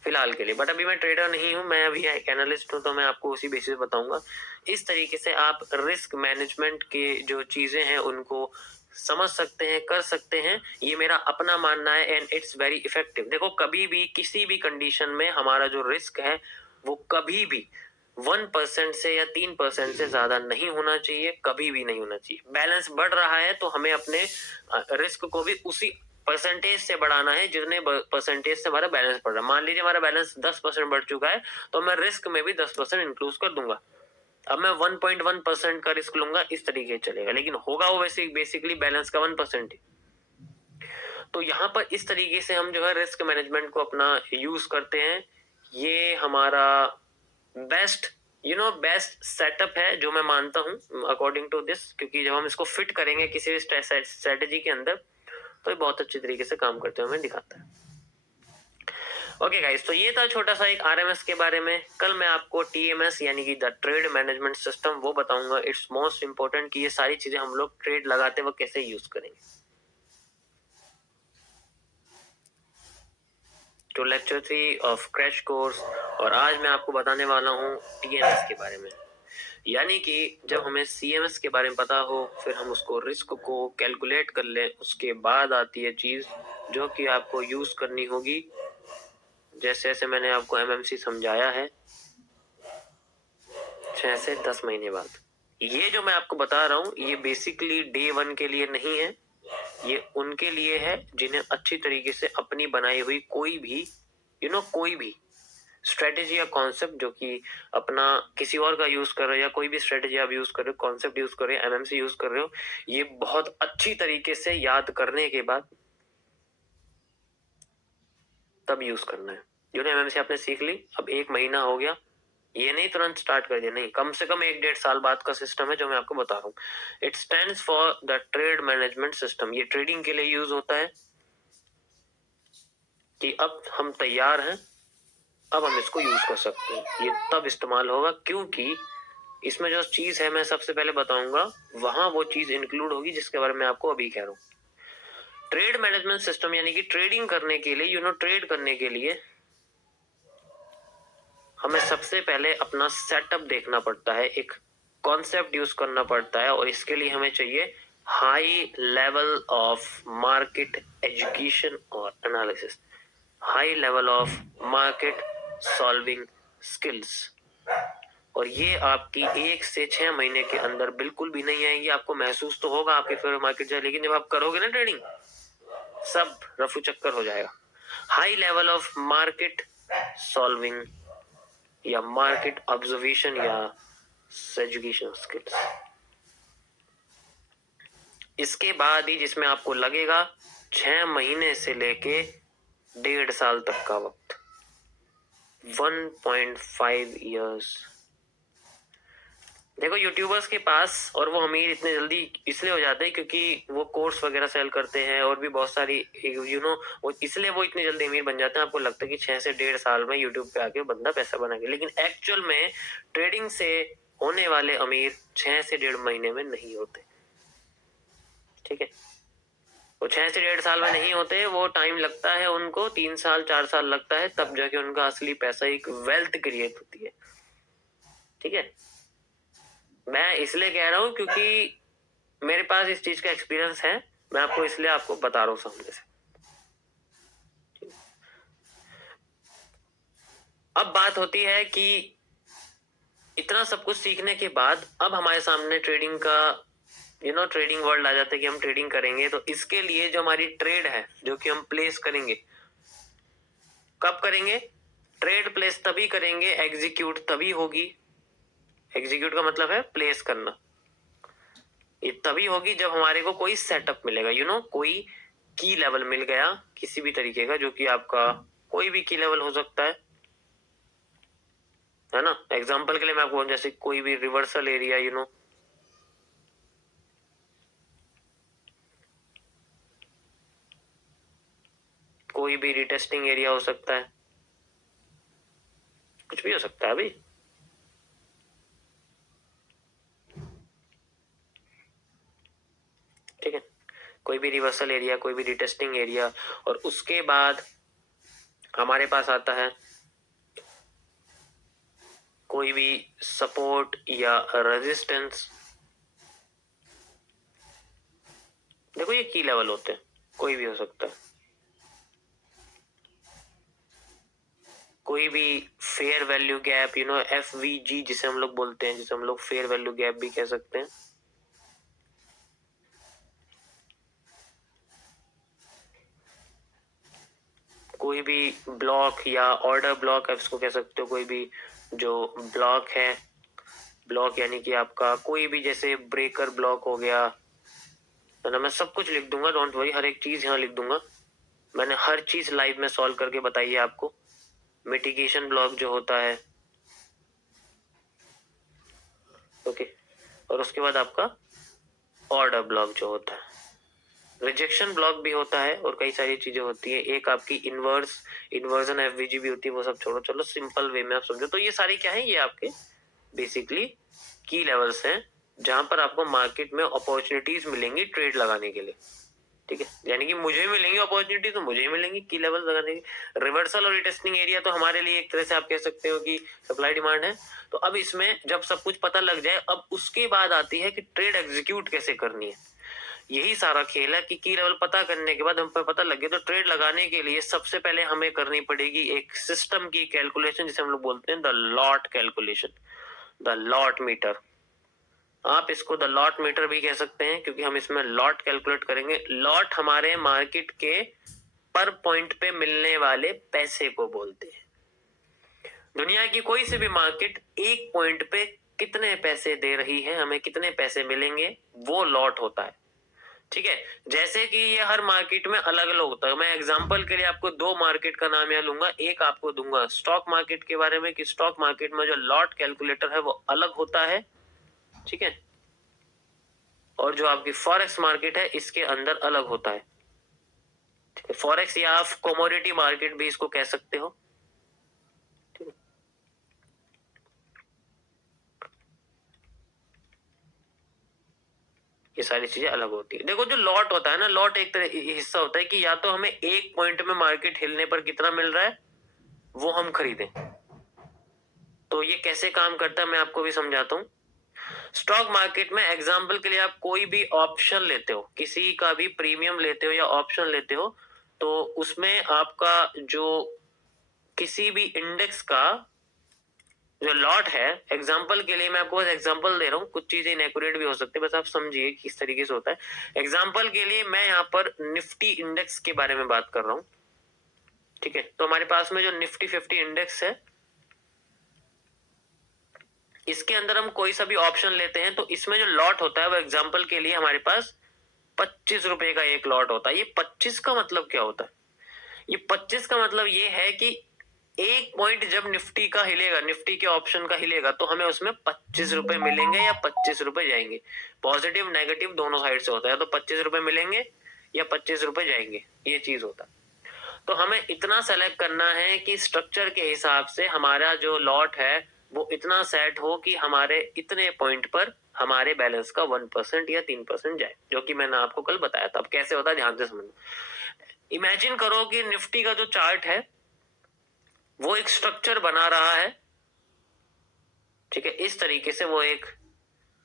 फिलहाल के लिए। बट अभी मैं ट्रेडर नहीं हूँ, मैं अभी एक एनालिस्ट हूँ, तो मैं आपको उसी बेसिस बताऊंगा। इस तरीके से आप रिस्क मैनेजमेंट के जो चीजें हैं उनको समझ सकते हैं, कर सकते हैं। ये मेरा अपना मानना है एंड इट्स वेरी इफेक्टिव। देखो, कभी भी किसी भी कंडीशन में हमारा जो रिस्क है वो कभी भी 1% से या 3% से ज्यादा नहीं होना चाहिए, कभी भी नहीं होना चाहिए। बैलेंस बढ़ रहा है तो हमें अपने रिस्क को भी उसी परसेंटेज से बढ़ाना है जितने परसेंटेज से हमारा बैलेंस बढ़ रहा है। मान लीजिए हमारा बैलेंस 10% बढ़ चुका है, तो मैं रिस्क में भी 10% इंक्लूड कर दूंगा। अब मैं 1.1% का रिस्क लूंगा, इस तरीके से चलेगा, लेकिन होगा वो वैसे बेसिकली बैलेंस का 1% ही। तो यहाँ पर इस तरीके से हम जो है रिस्क मैनेजमेंट को अपना यूज करते हैं। ये हमारा बेस्ट बेस्ट सेटअप है जो मैं मानता हूँ अकॉर्डिंग टू दिस, क्योंकि जब हम इसको फिट करेंगे किसी भी स्ट्रेटेजी के अंदर तो ये बहुत अच्छी तरीके से काम करते हुए हमें दिखाता है। ओके गाइस, तो ये था छोटा सा एक RMS के बारे में। कल मैं आपको TMS यानी कि द ट्रेड मैनेजमेंट सिस्टम वो बताऊंगा। इट्स मोस्ट इंपोर्टेंट कि ये सारी चीजें हम लोग ट्रेड लगाते वक्त कैसे यूज करेंगे। तो लेक्चर 3 ऑफ क्रैश कोर्स, और आज मैं आपको बताने वाला हूँ TMS के बारे में। यानी कि जब हमें CMS के बारे में पता हो, फिर हम उसको रिस्क को कैलकुलेट कर लें, उसके बाद आती है चीज जो कि आपको यूज करनी होगी, जैसे जैसे मैंने आपको MMC समझाया है, 6 से 10 महीने बाद। ये जो मैं आपको बता रहा हूँ ये बेसिकली डे 1 के लिए नहीं है, ये उनके लिए है जिन्हें अच्छी तरीके से अपनी बनाई हुई कोई भी कोई भी स्ट्रेटेजी या कॉन्सेप्ट जो कि अपना किसी और का यूज कर रहे हो, या कोई भी स्ट्रेटेजी आप यूज कर रहे हो, कॉन्सेप्ट यूज कर रहे हो, MMC यूज कर रहे हो, ये बहुत अच्छी तरीके से याद करने के बाद तब यूज करना है। MMC आपने सीख ली, अब 1 महीना हो गया, ये नहीं तुरंत स्टार्ट कर दिया, नहीं, कम से कम 1-1.5 साल बाद का सिस्टम है जो मैं आपको बता रहा हूँ। It stands for the trade management system. ये ट्रेडिंग के लिए यूज होता है कि अब हम तैयार हैं, अब हम इसको यूज कर सकते हैं। ये तब इस्तेमाल होगा क्योंकि इसमें जो चीज है मैं सबसे पहले बताऊंगा, वहां वो चीज इंक्लूड होगी जिसके बारे में आपको अभी कह रहा हूँ। ट्रेड मैनेजमेंट सिस्टम यानी कि ट्रेडिंग करने के लिए ट्रेड करने के लिए हमें सबसे पहले अपना सेटअप देखना पड़ता है, एक कॉन्सेप्ट यूज करना पड़ता है, और इसके लिए हमें चाहिए high level of market education और analysis, high level of market solving skills. और ये आपकी 1 से 6 महीने के अंदर बिल्कुल भी नहीं आएंगी। आपको महसूस तो होगा आपके फेवरेट मार्केट जाए, लेकिन जब आप करोगे ना ट्रेडिंग, सब रफू चक्कर हो जाएगा। High level of market solving या मार्केट ऑब्जर्वेशन या एजुकेशन स्किल्स। इसके बाद ही जिसमें आपको लगेगा 6 महीने से लेके 1.5 साल तक का वक्त, 1.5 years। देखो यूट्यूबर्स के पास, और वो अमीर इतने जल्दी इसलिए हो जाते हैं क्योंकि वो कोर्स वगैरह सेल करते हैं और भी बहुत सारी वो इसलिए वो इतने जल्दी अमीर बन जाते हैं। आपको लगता है कि 6 से 1.5 साल में यूट्यूब पे आके बंदा पैसा बनाएगा, लेकिन एक्चुअल में ट्रेडिंग से होने वाले अमीर 6 से 1.5 महीने में नहीं होते। ठीक है, वो 6 से 1.5 साल में नहीं होते, वो टाइम लगता है उनको, 3 साल 4 साल लगता है, तब जाके उनका असली पैसा, एक वेल्थ क्रिएट होती है। ठीक है, मैं इसलिए कह रहा हूं क्योंकि मेरे पास इस चीज का एक्सपीरियंस है, मैं आपको इसलिए आपको बता रहा हूं सामने से। अब बात होती है कि इतना सब कुछ सीखने के बाद अब हमारे सामने ट्रेडिंग का ट्रेडिंग वर्ल्ड आ जाता है कि हम ट्रेडिंग करेंगे, तो इसके लिए जो हमारी ट्रेड है जो कि हम प्लेस करेंगे, कब करेंगे? ट्रेड प्लेस तभी करेंगे, एग्जीक्यूट तभी होगी। एग्जीक्यूट का मतलब है प्लेस करना। ये तभी होगी जब हमारे को कोई सेटअप मिलेगा, कोई की लेवल मिल गया किसी भी तरीके का, जो कि आपका कोई भी की लेवल हो सकता है ना। एग्जांपल के लिए मैं आपको जैसे कोई भी रिवर्सल एरिया, कोई भी रिटेस्टिंग एरिया हो सकता है, कुछ भी हो सकता है अभी। ठीक है, कोई भी रिवर्सल एरिया, कोई भी रिटेस्टिंग एरिया, और उसके बाद हमारे पास आता है कोई भी सपोर्ट या रेजिस्टेंस। देखो ये की लेवल होते हैं, कोई भी हो सकता है। कोई भी फेयर वैल्यू गैप, FVG जिसे हम लोग बोलते हैं, जिसे हम लोग फेयर वैल्यू गैप भी कह सकते हैं। कोई भी ब्लॉक या ऑर्डर ब्लॉक आप इसको कह सकते हो, कोई भी जो ब्लॉक है, ब्लॉक यानी कि आपका कोई भी जैसे ब्रेकर ब्लॉक हो गया, है ना। मैं सब कुछ लिख दूंगा, डोंट वरी, हर एक चीज यहाँ लिख दूंगा। मैंने हर चीज लाइव में सॉल्व करके बताई है आपको। मिटिगेशन ब्लॉक जो होता है, ओके, और उसके बाद आपका ऑर्डर ब्लॉक जो होता है, रिजेक्शन ब्लॉक भी होता है, और कई सारी चीजें होती है। एक आपकी इन्वर्जन एफवीजी भी होती है, वो सब छोड़ो, चलो सिंपल वे में आप समझो। तो ये सारी क्या है, ये आपके बेसिकली की लेवल्स हैं, जहां पर आपको मार्केट में अपॉर्चुनिटीज मिलेंगी ट्रेड लगाने के लिए। ठीक है, यानी कि मुझे मिलेंगी अपॉर्चुनिटी, तो मुझे मिलेंगी की लेवल लगाने की। रिवर्सल और रिटेस्टिंग एरिया तो हमारे लिए एक तरह से आप कह सकते हो कि सप्लाई डिमांड है। तो अब इसमें जब सब कुछ पता लग जाए, अब उसके बाद आती है कि ट्रेड एग्जीक्यूट कैसे करनी है। यही सारा खेल है कि की लेवल पता करने के बाद हम पर पता लगे, तो ट्रेड लगाने के लिए सबसे पहले हमें करनी पड़ेगी एक सिस्टम की कैलकुलेशन, जिसे हम लोग बोलते हैं the lot calculation, the lot meter. आप इसको द लॉट मीटर भी कह सकते हैं, क्योंकि हम इसमें लॉट कैलकुलेट करेंगे। लॉट हमारे मार्केट के पर पॉइंट पे मिलने वाले पैसे को बोलते हैं। दुनिया की कोई से भी मार्केट एक पॉइंट पे कितने पैसे दे रही है, हमें कितने पैसे मिलेंगे, वो लॉट होता है। ठीक है, जैसे कि ये हर मार्केट में अलग अलग होता है। मैं एग्जांपल के लिए आपको 2 मार्केट का नाम यहाँ लूंगा। एक आपको दूंगा स्टॉक मार्केट के बारे में, कि स्टॉक मार्केट में जो लॉट कैलकुलेटर है वो अलग होता है। ठीक है, और जो आपकी फॉरेक्स मार्केट है इसके अंदर अलग होता है। ठीक है, फॉरेक्स या आप कमोडिटी मार्केट भी इसको कह सकते हो। ठीक है, ये सारी चीजें अलग होती है। देखो जो लॉट होता है ना, लॉट एक तरह हिस्सा होता है कि या तो हमें एक पॉइंट में मार्केट हिलने पर कितना मिल रहा है वो हम खरीदें। तो ये कैसे काम करता है मैं आपको भी समझाता हूँ। स्टॉक मार्केट में एग्जांपल के लिए आप कोई भी ऑप्शन लेते हो, किसी का भी प्रीमियम लेते हो या ऑप्शन लेते हो, तो उसमें आपका जो किसी भी इंडेक्स का जो लॉट है, एग्जांपल के लिए मैं आपको एग्जांपल दे रहा हूँ, कुछ चीजें इनएक्यूरेट भी हो सकती है, बस आप समझिए किस तरीके से होता है। एग्जांपल के लिए मैं यहाँ पर निफ्टी इंडेक्स के बारे में बात कर रहा हूँ। ठीक है, तो हमारे पास में जो निफ्टी 50 इंडेक्स है, इसके अंदर हम कोई सा भी ऑप्शन लेते हैं, तो इसमें जो लॉट होता है वो एग्जांपल के लिए हमारे पास 25 रुपए का एक लॉट होता है। ये 25 का मतलब क्या होता है? ये 25 का मतलब ये है कि एक पॉइंट जब निफ्टी का हिलेगा, निफ्टी के ऑप्शन का हिलेगा, तो हमें उसमें 25 रुपए मिलेंगे या 25 रुपए जाएंगे। पॉजिटिव नेगेटिव दोनों साइड से होता है, तो 25 रुपए मिलेंगे या 25 रुपए जाएंगे, ये चीज होता है। तो हमें इतना सेलेक्ट करना है कि स्ट्रक्चर के हिसाब से हमारा जो लॉट है वो इतना सेट हो कि हमारे इतने पॉइंट पर हमारे बैलेंस का 1% या 3% जाए, जो कि मैंने आपको कल बताया था। अब कैसे होता है ध्यान से समझो। इमेजिन करो कि निफ्टी का जो चार्ट है वो एक स्ट्रक्चर बना रहा है, ठीक है, इस तरीके से वो एक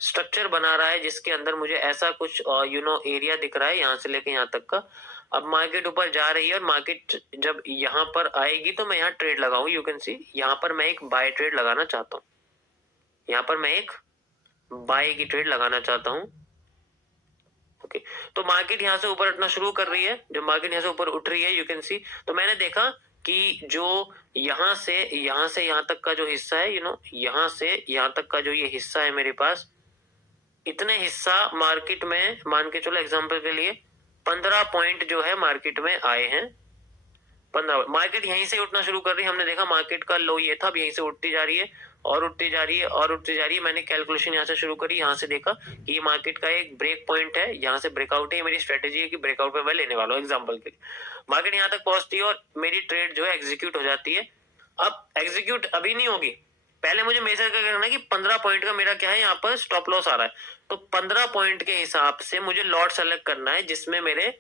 स्ट्रक्चर बना रहा है जिसके अंदर मुझे ऐसा कुछ एरिया दिख रहा है यहां से लेके यहां तक का। अब मार्केट ऊपर जा रही है और मार्केट जब यहाँ पर आएगी तो मैं यहाँ ट्रेड लगाऊं, यू कैन सी यहाँ पर मैं एक बाय ट्रेड लगाना चाहता हूँ, यहाँ पर मैं एक बाय की ट्रेड लगाना चाहता हूँ। ओके, तो मार्केट यहाँ से ऊपर उठना शुरू कर रही है। जब मार्केट यहाँ से ऊपर उठ रही है यू कैन सी, तो मैंने देखा कि जो यहाँ से यहाँ तक का जो हिस्सा है, यहाँ से यहाँ तक का जो ये हिस्सा है मेरे पास, इतने हिस्सा मार्केट में मान के चलो एग्जांपल के लिए 15 पॉइंट जो है मार्केट में आए हैं। 15 मार्केट यहीं से उठना शुरू कर रही है। हमने देखा मार्केट का लो ये था, अब यहीं से उठती जा रही है और उठती जा रही है और उठती जा रही है। मैंने कैलकुलेशन यहाँ से शुरू करी, यहाँ से देखा कि ये मार्केट का एक ब्रेक पॉइंट है, यहाँ से ब्रेकआउट है। मेरी स्ट्रेटेजी है कि ब्रेकआउट पे मैं लेने वाला हूँ। एग्जाम्पल के लिए मार्केट यहाँ तक पहुंचती है और मेरी ट्रेड जो है एग्जीक्यूट हो जाती है। अब एग्जीक्यूट अभी नहीं होगी, पहले मुझे मेजर करना है कि 15 पॉइंट का मेरा क्या है, यहाँ पर स्टॉप लॉस आ रहा है। तो 15 पॉइंट के हिसाब से मुझे लॉट सेलेक्ट करना है जिसमें मेरे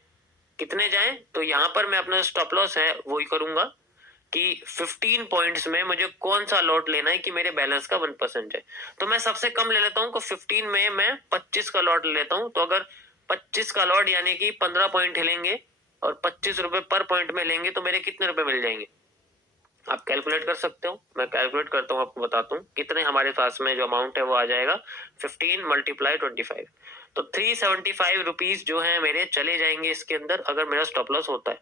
कितने जाएं। तो यहाँ पर मैं अपना स्टॉप लॉस है वही करूंगा कि 15 पॉइंट्स में मुझे कौन सा लॉट लेना है कि मेरे बैलेंस का 1% है। तो मैं सबसे कम ले लेता हूँ, तो 15 में मैं 25 का लॉट ले लेता हूँ। तो अगर 25 का लॉट यानी कि 15 पॉइंट हिलेंगे और 25 रुपए पर पॉइंट में लेंगे तो मेरे कितने रुपए मिल जाएंगे, आप कैलकुलेट कर सकते हो। मैं कैलकुलेट करता हूँ, आपको बताता हूँ कितने हमारे पास में जो अमाउंट है वो आ जाएगा 15 मल्टीप्लाई 25, तो 375 रुपीज जो है मेरे चले जाएंगे इसके अंदर अगर मेरा स्टॉप लॉस होता है।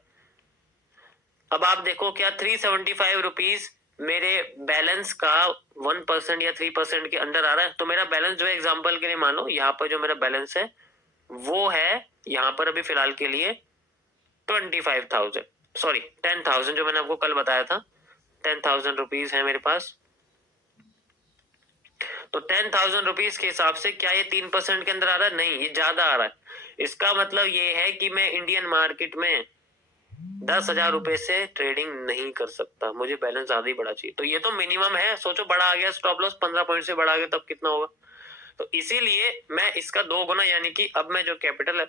अब आप देखो क्या 375 रुपीज मेरे बैलेंस का 1% या 3% के अंडर आ रहा है। तो मेरा बैलेंस जो है एग्जाम्पल के लिए मानो यहाँ पर जो मेरा बैलेंस है वो है यहाँ पर अभी फिलहाल के लिए 25,000 सॉरी 10,000 जो मैंने आपको कल बताया था 10,000 रुपीज है मेरे पास। तो 10,000 रुपीज के हिसाब से क्या ये 3% के अंदर आ रहा है, नहीं ये ज्यादा आ रहा है। इसका मतलब ये है कि मैं इंडियन मार्केट में 10,000 रुपए से ट्रेडिंग नहीं कर सकता, मुझे बैलेंस ज्यादा ही बड़ा चाहिए। तो ये तो मिनिमम है, सोचो बड़ा आ गया स्टॉप लॉस 15 पॉइंट से बड़ा आ गया तब कितना होगा। तो इसीलिए मैं इसका 2 गुना यानी कि अब मैं जो कैपिटल है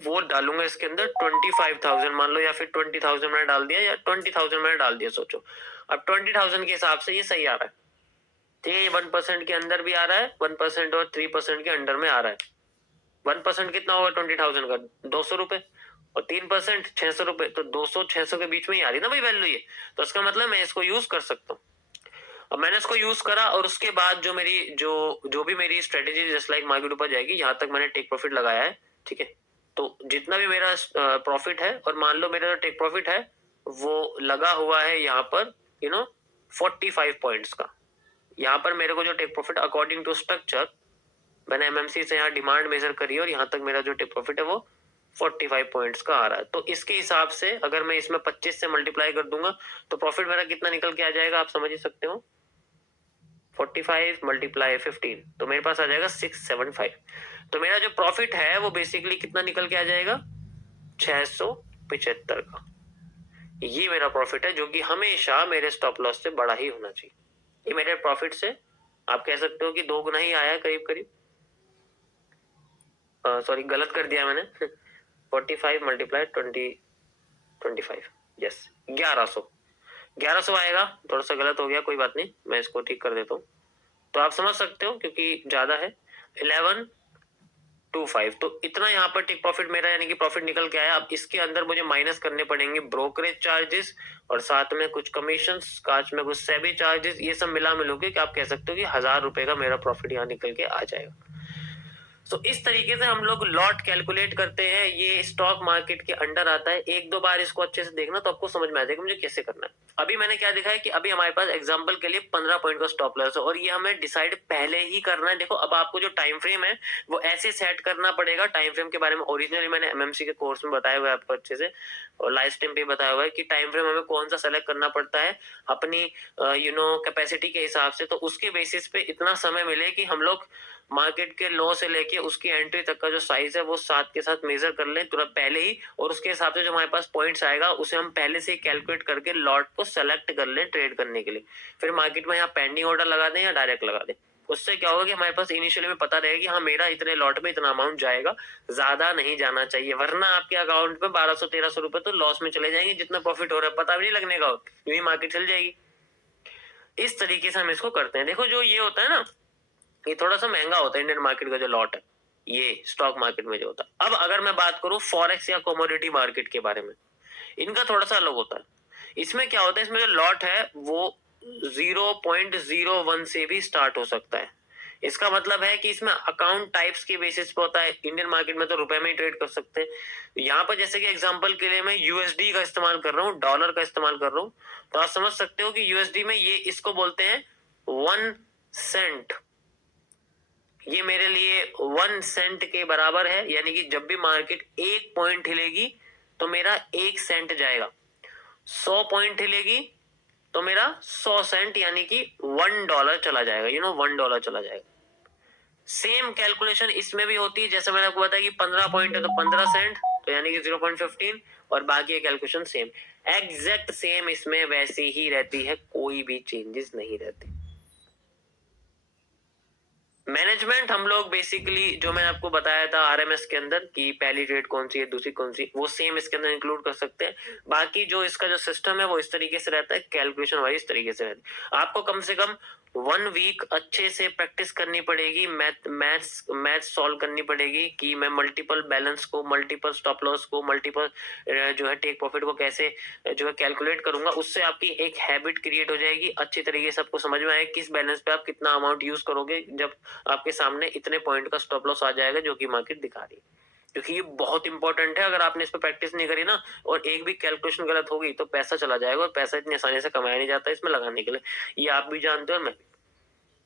वो डालूंगा इसके अंदर 25,000 मान लो, या फिर 20,000 मैंने डाल दिया या 20,000 मैंने डाल दिया। सोचो अब 20,000 के हिसाब से ये सही आ रहा है, ठीक है। ये 1% के अंदर भी आ रहा है, 1% और 3% के अंडर में आ रहा है। 1% कितना होगा 20,000 का 200 रुपए और 3% 600 रुपए, तो 200 600 के बीच में ही आ रही ना भाई वैल्यू ये। तो इसका मतलब मैं इसको यूज कर सकता हूँ। अब मैंने इसको यूज करा और उसके बाद जो मेरी जो भी मेरी स्ट्रेटेजी जस्ट लाइक मार्केट ऊपर जाएगी यहाँ तक मैंने टेक प्रॉफिट लगाया है, ठीक है। तो जितना भी मेरा प्रॉफिट है, और मान लो मेरा जो टेक प्रॉफिट है वो लगा हुआ है यहाँ पर 45 पॉइंट्स का। यहाँ पर मेरे को जो take profit according to structure मैंने एमएमसी से यहाँ डिमांड मेजर करी और यहाँ तक मेरा जो टेक प्रॉफिट है वो 45 पॉइंट्स का आ रहा है। तो इसके हिसाब से अगर मैं इसमें 25 से मल्टीप्लाई कर दूंगा तो प्रॉफिट मेरा कितना निकल के आ जाएगा, आप समझ ही सकते हो। 45 मल्टीप्लाई 15 तो मेरे पास आ जाएगा 675। तो मेरा जो प्रॉफिट है वो बेसिकली कितना निकल के आ जाएगा 675 का। ये मेरा प्रॉफिट है जो कि हमेशा मेरे स्टॉप लॉस से बड़ा ही होना चाहिए। ये मेरे प्रॉफिट से आप कह सकते हो कि 2 गुना ही आया करीब करीब। सॉरी गलत कर दिया मैंने 45 मल्टीप्लाई 25 यस 1100 आएगा। थोड़ा सा गलत हो गया, कोई बात नहीं, मैं इसको ठीक कर देता हूँ। तो आप समझ सकते हो क्योंकि ज्यादा है 1125। तो इतना यहाँ पर टेक प्रॉफिट मेरा यानी कि प्रॉफिट निकल के आया। अब इसके अंदर मुझे माइनस करने पड़ेंगे ब्रोकरेज चार्जेस और साथ में कुछ कमीशन, साथ में कुछ सेबी चार्जेस, ये सब मिला मिलू के आप कह सकते हो कि 1,000 रुपए का मेरा प्रॉफिट यहाँ निकल के आ जाएगा। सो इस तरीके से हम लोग लॉट कैलकुलेट करते हैं, ये स्टॉक मार्केट के अंडर आता है। एक दो बार इसको अच्छे से देखना तो आपको समझ में आ जाएगा मुझे कैसे करना है। अभी मैंने क्या देखा है कि अभी हमारे पास एग्जांपल के लिए 15 पॉइंट का स्टॉप लॉस है और ये हमें डिसाइड पहले ही करना है। देखो अब आपको जो टाइम फ्रेम है वो ऐसे सेट करना पड़ेगा। टाइम फ्रेम के बारे में ओरिजिनली मैंने एमएमसी के कोर्स में बताया हुआ है आपको अच्छे से, और लाइव स्ट्रीम पे बताया हुआ है कि टाइम फ्रेम हमें कौन सा सेलेक्ट करना पड़ता है अपनी कैपेसिटी के हिसाब से। तो उसके बेसिस पे इतना समय मिले कि हम लोग मार्केट के लो से लेके उसकी एंट्री तक का जो साइज है वो साथ के साथ मेजर कर लें तुरंत पहले ही, और उसके हिसाब से जो हमारे पास पॉइंट्स आएगा उसे हम पहले से कैलकुलेट करके लॉट को सेलेक्ट कर लें ट्रेड करने के लिए। फिर मार्केट में यहाँ पेंडिंग ऑर्डर लगा दें या डायरेक्ट लगा दें। उससे क्या होगा कि हमारे पास इनिशियली में पता रहेगा कि हाँ मेरा इतने लॉट में इतना अमाउंट जाएगा, ज्यादा नहीं जाना चाहिए, वरना आपके अकाउंट में 1200-1300 रुपए तो लॉस में चले जाएंगे। जितना प्रॉफिट हो रहा है पता भी नहीं लगने का, यूं ही मार्केट चल जाएगी। इस तरीके से हम इसको करते हैं। देखो जो ये होता है ना, ये थोड़ा सा महंगा होता है इंडियन मार्केट का जो लॉट है, ये स्टॉक मार्केट में जो होता है। अब अगर मैं बात करूं फॉरेक्स या कमोडिटी मार्केट के बारे में, इनका थोड़ा सा अलग होता है। इसमें क्या होता है, इसमें जो लॉट है वो 0.01 से भी स्टार्ट हो सकता है। इसका मतलब है कि इसमें अकाउंट टाइप्स के बेसिस पे होता है। इंडियन मार्केट में तो रुपए में ही ट्रेड कर सकते हैं। यहाँ पर जैसे कि एग्जांपल के लिए मैं यूएसडी का इस्तेमाल कर रहा हूँ, डॉलर का इस्तेमाल कर रहा हूँ, तो आप समझ सकते हो कि यूएसडी में ये इसको बोलते हैं 1 सेंट। ये मेरे लिए 1 सेंट के बराबर है, यानी कि जब भी मार्केट 1 पॉइंट हिलेगी तो मेरा 1 सेंट जाएगा, 100 पॉइंट हिलेगी तो मेरा 100 सेंट यानी कि $1 चला जाएगा, $1 चला जाएगा। सेम कैलकुलेशन इसमें भी होती है। जैसे मैंने आपको बताया कि 15 पॉइंट है तो 15 सेंट, तो यानी कि 0.15, और बाकी कैलकुलेशन सेम, एग्जैक्ट सेम इसमें वैसी ही रहती है, कोई भी चेंजेस नहीं रहते। मैनेजमेंट हम लोग बेसिकली जो मैंने आपको बताया था आरएमएस के अंदर कि पहली ट्रेड कौन सी है दूसरी कौन सी, वो सेम इसके अंदर इंक्लूड कर सकते हैं। बाकी जो इसका जो सिस्टम है वो इस तरीके से रहता है, कैलकुलेशन वाइज इस तरीके से रहती है। आपको कम से कम 1 वीक अच्छे से प्रैक्टिस करनी पड़ेगी, मैथ्स सॉल्व करनी पड़ेगी कि मैं मल्टीपल बैलेंस को, मल्टीपल स्टॉप लॉस को, मल्टीपल जो है टेक प्रॉफिट को कैसे जो है कैलकुलेट करूंगा। उससे आपकी एक हैबिट क्रिएट हो जाएगी, अच्छी तरीके से आपको समझ में आएगा किस बैलेंस पे आप कितना अमाउंट यूज करोगे जब आपके सामने इतने पॉइंट का स्टॉप लॉस आ जाएगा जो कि मार्केट दिखा रही है। क्योंकि ये बहुत इंपॉर्टेंट है। अगर आपने इस पर प्रैक्टिस नहीं करी ना और एक भी कैलकुलेशन गलत होगी तो पैसा चला जाएगा, और पैसा इतनी आसानी से कमाया नहीं जाता इसमें लगाने के लिए, ये आप भी जानते हो और मैं भी।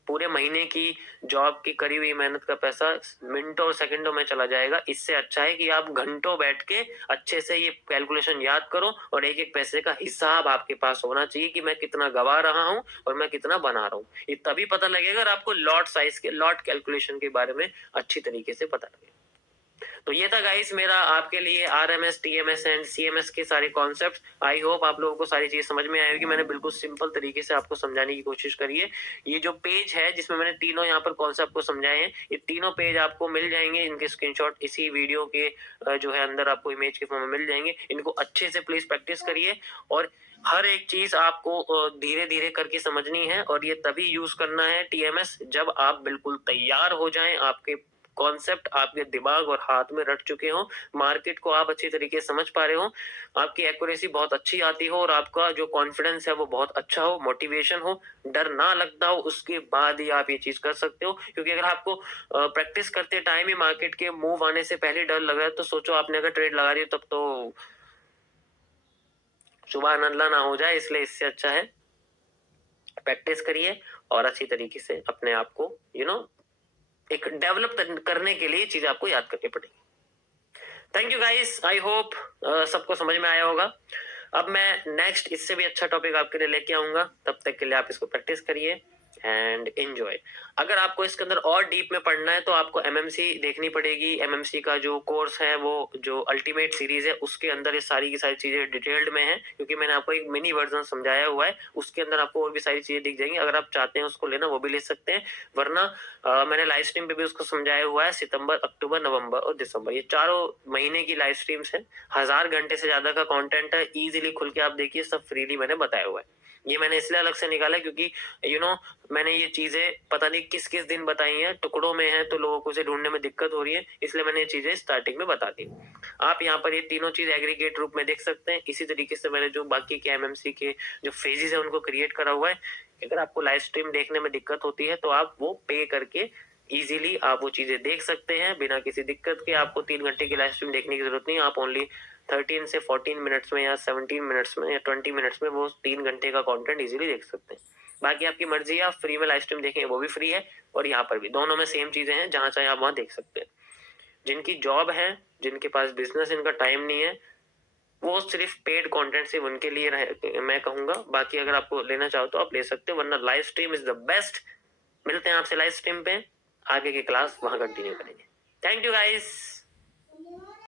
पूरे महीने की जॉब की करी हुई मेहनत का पैसा मिनटों और सेकंडों में चला जाएगा। इससे अच्छा है कि आप घंटों बैठ के अच्छे से ये कैलकुलेशन याद करो, और एक एक पैसे का हिसाब आपके पास होना चाहिए कि मैं कितना गवा रहा हूँ और मैं कितना बना रहा हूँ। ये तभी पता लगेगा अगर आपको लॉट साइज के, लॉट कैलकुलेशन के बारे में अच्छी तरीके से पता लगेगा। तो ये था गाइस मेरा आपके लिए आरएमएस, टीएमएस एंड सीएमएस के सारे कॉन्सेप्ट्स। आई होप आप लोगों को सारी चीज समझ में आएगी। मैंने बिल्कुल सिंपल तरीके से आपको समझाने की कोशिश करी है। ये जो पेज है जिसमें मैंने तीनों यहाँ पर कॉन्सेप्ट को समझाए हैं, ये तीनों पेज आपको मिल जाएंगे, इनके स्क्रीनशॉट इसी वीडियो के जो है अंदर आपको इमेज के फॉर्म में मिल जाएंगे। इनको अच्छे से प्लीज प्रैक्टिस करिए, और हर एक चीज आपको धीरे धीरे करके समझनी है, और ये तभी यूज करना है टीएमएस जब आप बिल्कुल तैयार हो जाएं, आपके कॉन्सेप्ट आपके दिमाग और हाथ में रट चुके हो, मार्केट को आप अच्छी तरीके से समझ पा रहे हो, आपकी एक्यूरेसी बहुत अच्छी आती हो, और आपका जो कॉन्फिडेंस है वो बहुत अच्छा हो, मोटिवेशन हो, डर ना लगता हो, उसके बाद ही आप ये चीज कर सकते हो। क्योंकि अगर आपको प्रैक्टिस करते टाइम ही मार्केट के मूव आने से पहले डर लग रहा है तो सोचो आपने अगर ट्रेड लगा रही हो तब तो सुबह नल्ला ना हो जाए। इसलिए इससे अच्छा है प्रैक्टिस करिए और अच्छी तरीके से अपने आप को एक डेवलप करने के लिए चीज आपको याद करनी पड़ेगी। Thank you guys, I hope सबको समझ में आया होगा। अब मैं नेक्स्ट इससे भी अच्छा टॉपिक आपके लिए लेके आऊंगा, तब तक के लिए आप इसको प्रैक्टिस करिए एंड एंजॉय। अगर आपको इसके अंदर और डीप में पढ़ना है तो आपको एमएमसी देखनी पड़ेगी। एमएमसी का जो कोर्स है वो जो अल्टीमेट सीरीज है उसके अंदर ये सारी की सारी चीजें डिटेल्ड में है, क्योंकि मैंने आपको एक मिनी वर्जन समझाया हुआ है, उसके अंदर आपको और भी सारी चीजें दिख जाएंगी। अगर आप चाहते हैं उसको लेना वो भी ले सकते हैं, वरना मैंने लाइव स्ट्रीम पे भी उसको समझाया हुआ है। सितंबर, अक्टूबर, नवंबर और दिसंबर, ये 4 महीने की लाइव स्ट्रीम्स है। 1000 घंटे से ज्यादा का कंटेंट है, इजीली खुल के आप देखिए, सब फ्रीली मैंने बताया हुआ है। ये मैंने इसलिए अलग से निकाला क्योंकि मैंने ये चीजें पता नहीं किस किस दिन बताई हैं, टुकड़ों में है तो लोगों को इसे ढूंढने में दिक्कत हो रही है, इसलिए मैंने ये चीजें स्टार्टिंग में बता दी। आप यहाँ पर ये तीनों चीज एग्रीगेट रूप में देख सकते हैं। इसी तरीके से मैंने जो बाकी के एमएमसी के जो फेजेस है उनको क्रिएट करा हुआ है। अगर आपको लाइव स्ट्रीम देखने में दिक्कत होती है तो आप वो पे करके इजीली आप वो चीजें देख सकते हैं बिना किसी दिक्कत के। आपको 3 घंटे की लाइव स्ट्रीम देखने की जरूरत नहीं, आप ओनली 13 से 14 मिनट्स में या 17 मिनट्स में या 20 मिनट्स में वो 3 घंटे का कंटेंट इजीली देख सकते हैं। बाकी आपकी मर्जी है, आप फ्री में लाइव स्ट्रीम देखें वो भी फ्री है, और यहाँ पर भी दोनों में सेम चीजें हैं, जहां चाहे आप वहां देख सकते हैं। जिनकी जॉब है, जिनके पास बिजनेस, इनका टाइम नहीं है, वो सिर्फ पेड कंटेंट सिर्फ उनके लिए रहे, मैं कहूंगा। बाकी अगर आपको लेना चाहो तो आप ले सकते हो, वरना live stream is the best. मिलते हैं आपसे लाइव स्ट्रीम पे, आगे की क्लास वहां कंटिन्यू करेंगे। Thank you guys.